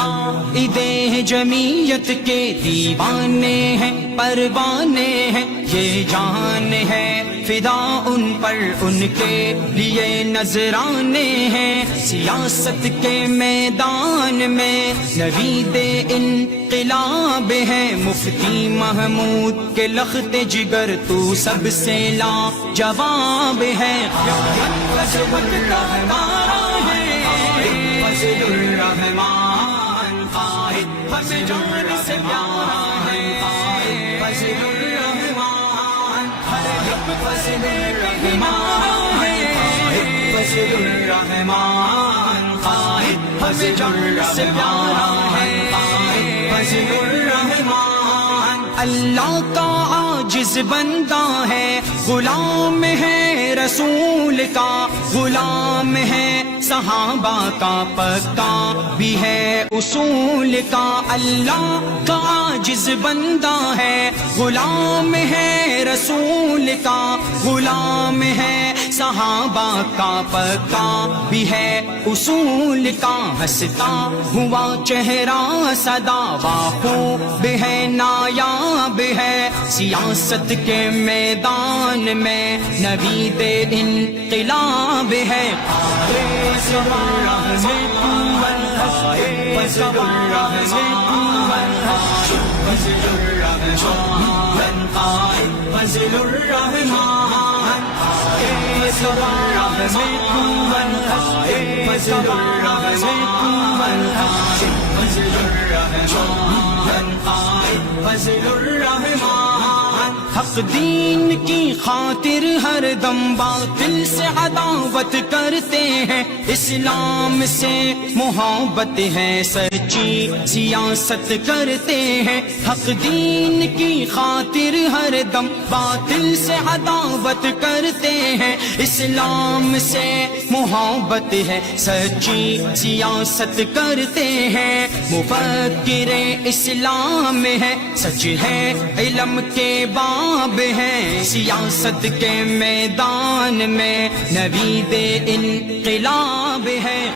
قائد جمعیت کے دیوانے ہیں پروانے ہیں، یہ جان ہے فدا ان پر، ان کے لیے نذرانے ہیں۔ سیاست کے میدان میں نوید انقلاب ہے، مفتی محمود کے لخت جگر تو سب سے لا جواب ہے۔ فضل الرحمان قائد ہم جان سے پیارا ہے، فضل الرحمان فضل الرحمان ہے، فضل الرحمان قائد ہم جان سے پیارا ہے، فضل الرحمان۔ اللہ کا عاجز بندہ ہے، غلام ہے رسول کا، غلام ہے صحابہ کا، پکا بھی ہے اصول کا۔ اللہ کا عاجز بندہ ہے، غلام ہے رسول کا، غلام ہے صحابہ کا، پکا بھی ہے اصول کا۔ ہنستا ہوا چہرہ سدا خوب ہے، نایاب ہے، سیاست کے میدان میں نوید انقلاب ہے۔ فضل الرحمان فضل الرحمان فضل الرحمان قائد فضل الرحمان فضل الرحمان فضل الرحمان فضل الرحمان قائد فضل الرحمان۔ حق دین کی خاطر ہر دم باطل سے عداوت کرتے ہیں، اسلام سے محبت ہے، سچی سیاست کرتے ہیں۔ حق دین کی خاطر ہر دم باطل سے عداوت کرتے ہیں، اسلام سے محبت ہے، سچی سیاست کرتے ہیں۔ مفکر اسلام ہے، سچ ہے علم کے باب ہے، سیاست کے میدان میں نوید انقلاب ہے۔